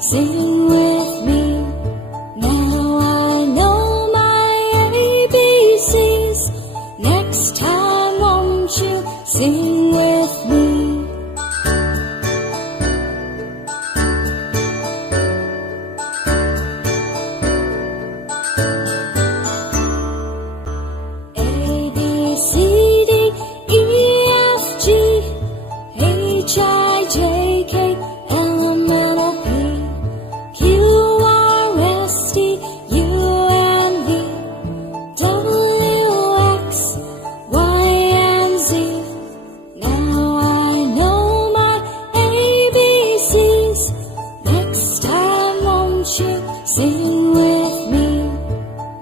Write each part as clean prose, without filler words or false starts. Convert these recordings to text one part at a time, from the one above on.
Sing with me. Now I know my ABCs. Next time won't you sing with me? A, B, C, D, E, F, G, H, I, J, K, L, M, N, O, P, Q, R, S, T, U, and V, W, X, Y, and Z. Now I know my ABCs. Next time won't you sing with me?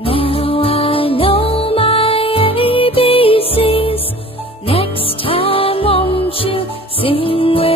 Now I know my ABCs. Next time won't you sing with me?